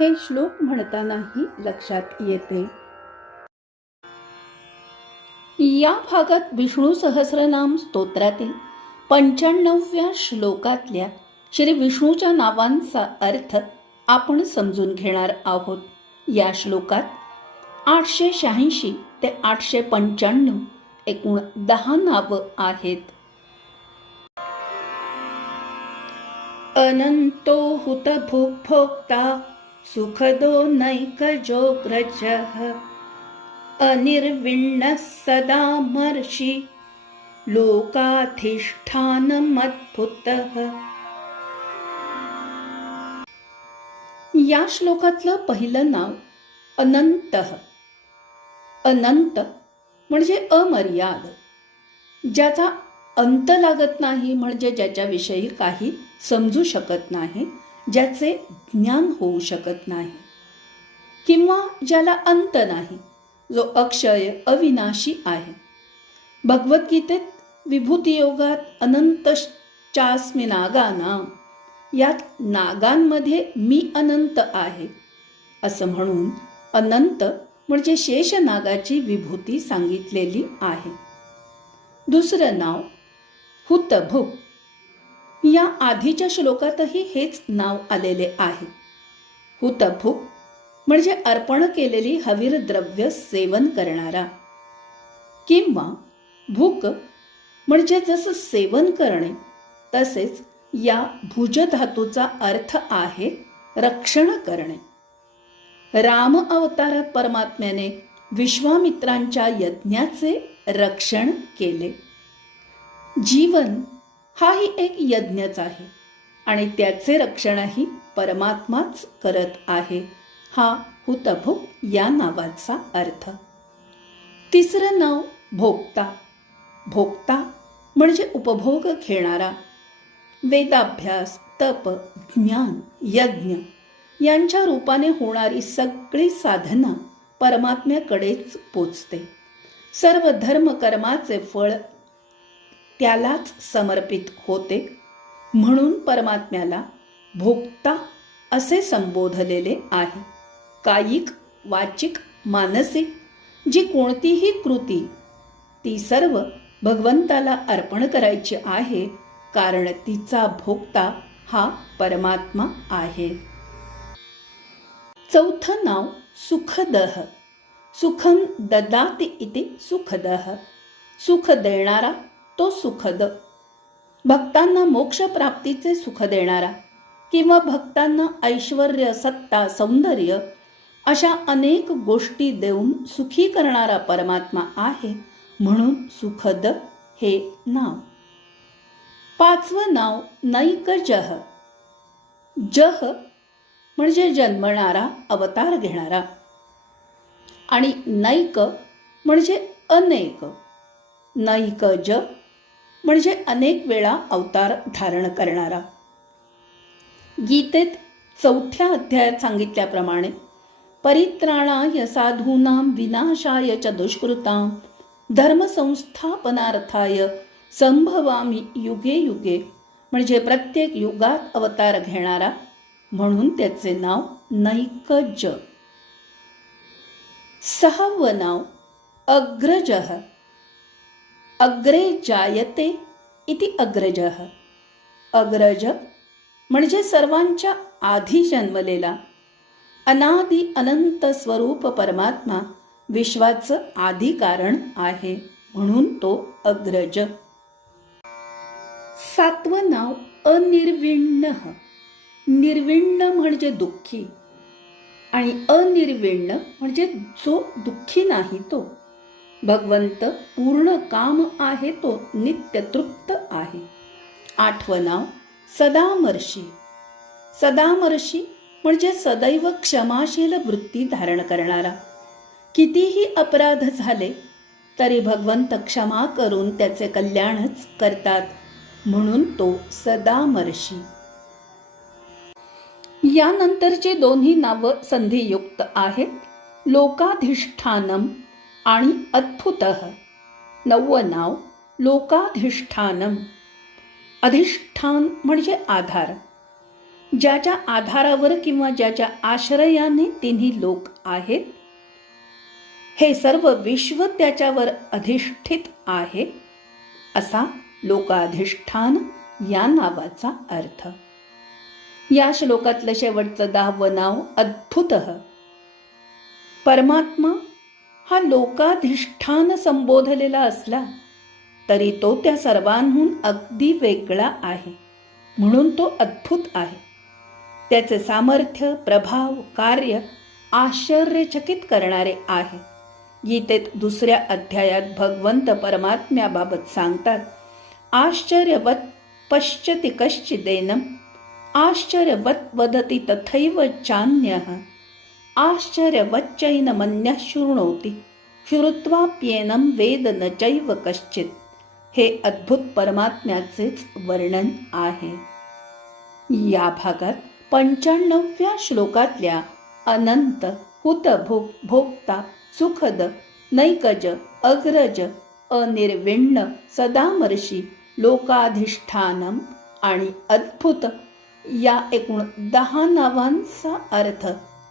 हे श्लोक म्हणतानाही लक्षात येते. या भागात विष्णू सहस्रनाम स्तोत्रातील पंच्याण्णव्या श्लोकातल्या श्री विष्णूच्या नावांचा अर्थ आपण समजून घेणार आहोत. या श्लोकात आठशे शहाऐंशी ते आठशे पंच्याण्णव एकूण दहा नावं आहेत. अनंतो हुत भोक्ता सुखदो नैकजोग्रजः अनिर्विण्णः सदा मर्षि लोकाधिष्ठानमद्भुतः। या श्लोकातलं पहिलं नाव अनंत। अनंत म्हणजे अमर्याद। ज्याचा अंत लागत नाही म्हणजे ज्याच्याविषयी काही समजू शकत नाही ज्याचे ज्ञान होऊ शकत नाही किंवा ज्याला अंत नाही जो अक्षय अविनाशी आहे. भगवद्गीतेत विभूतियोगात अनंत चास्मी नागानाम यात नागांमध्ये मी अनंत आहे असं म्हणून अनंत म्हणजे शेषनागाची विभूती सांगितलेली आहे. दुसरं नाव हुतभुक. या आधीच्या श्लोकातही हेच नाव आलेले आहे. हुतभुक म्हणजे अर्पण केलेली हवीर द्रव्य सेवन करणारा. किंवा भूक म्हणजे जसं सेवन करणे तसेच या भुजधातूचा अर्थ आहे रक्षण करणे. राम अवतारात परमात्म्याने विश्वामित्रांच्या यज्ञाचे रक्षण केले. जीवन हाही एक यज्ञच आहे. आणि त्याचे रक्षणही परमात्माच करत आहे. हा हुतभुक या नावाचा अर्थ. तिसरं नाव भोक्ता. भोक्ता म्हणजे उपभोग घेणारा. वेदाभ्यास तप ज्ञान यज्ञ यांच्या रूपाने होणारी सगळी साधना परमात्म्याकडेच पोचते. सर्व धर्म कर्माचे फळ त्यालाच समर्पित होते. म्हणून परमात्म्याला भोक्ता असे संबोधलेले आहे. कायिक वाचिक मानसिक जी कोणतीही कृती ती सर्व भगवंताला अर्पण करायची आहे कारण तिचा भोक्ता हा परमात्मा आहे. चौथं नाव सुखदह. सुखम ददाति इति सुखदह. सुख देणारा तो सुखद. भक्तांना मोक्षप्राप्तीचे सुख देणारा किंवा भक्तांना ऐश्वर सत्ता सौंदर्य अशा अनेक गोष्टी देऊन सुखी करणारा परमात्मा आहे म्हणून सुखद हे नाव. पाचवं नाव नैक जह. जह म्हणजे जन्मणारा अवतार घेणारा. आणि नैक म्हणजे अनेक. नैक ज म्हणजे अनेक वेळा अवतार धारण करणारा. गीतेत चौथ्या अध्यायात सांगितल्याप्रमाणे परित्राणाय साधूनां विनाशाय च दुष्कृतां धर्मसंस्थापनार्थाय संभवामी युगे युगे. म्हणजे प्रत्येक युगात अवतार घेणारा म्हणून त्याचे नाव नैकज. सहावं नाव अग्रजः. अग्रे जायते इति अग्रज. अग्रज म्हणजे सर्वांच्या आधी जन्मलेला. अनादि अनंत स्वरूप परमात्मा विश्वाचं आधी कारण आहे म्हणून तो अग्रज. सातवं नाव अनिर्विण्ण. निर्विण्ण म्हणजे दुःखी. आणि अनिर्विण्ण म्हणजे जो दुःखी नाही तो. भगवंत पूर्ण काम आहे तो नित्य तृप्त आहे. आठवं नाव सदामर्षी सदामर्षी म्हणजे सदैव क्षमाशील वृत्ती धारण करणारा. कितीही अपराध झाले तरी भगवंत क्षमा करून त्याचे कल्याणच करतात म्हणून तो सदामर्षी यानंतरची दोन्ही नावं संधियुक्त आहेत. लोकाधिष्ठानम आणि अद्भुत. नववं नाव लोकाधिष्ठानम. अधिष्ठान म्हणजे आधार. ज्याच्या आधारावर किंवा ज्याच्या आश्रयाने तिन्ही लोक आहेत हे सर्व विश्व त्याच्यावर अधिष्ठित आहे असा लोकाधिष्ठान या नावाचा अर्थ. या श्लोकातलं शेवटचं दहावं नाव अद्भुत. परमात्मा हा लोकाधिष्ठान संबोधलेला असला तरी तो त्या सर्वांहून अगदी वेगळा आहे. म्हणून तो अद्भुत आहे. त्याचे सामर्थ्य प्रभाव कार्य आश्चर्यचकित करणारे आहे. गीतेत दुसऱ्या अध्यायात भगवंत परमात्म्याबाबत सांगतात आश्चर्यवत पश्यति कश्चिदेनम आश्चर्यवत वदति तथैव चान्यः. आश्चर्यवच्चैनमन्यः शृणोति। श्रुत्वाप्येनं वेद न चैव कश्चित। हे अद्भुत परमात्म्याचेच वर्णन आहे। या भागात पंच्याण्णव्या श्लोकातल्या अनंत हुत भोग भोक्ता सुखद नैकज अग्रज अनिर्विण्ण सदामर्षी लोकाधिष्ठानम आणि अद्भुत या एकूण दहा नावांचा अर्थ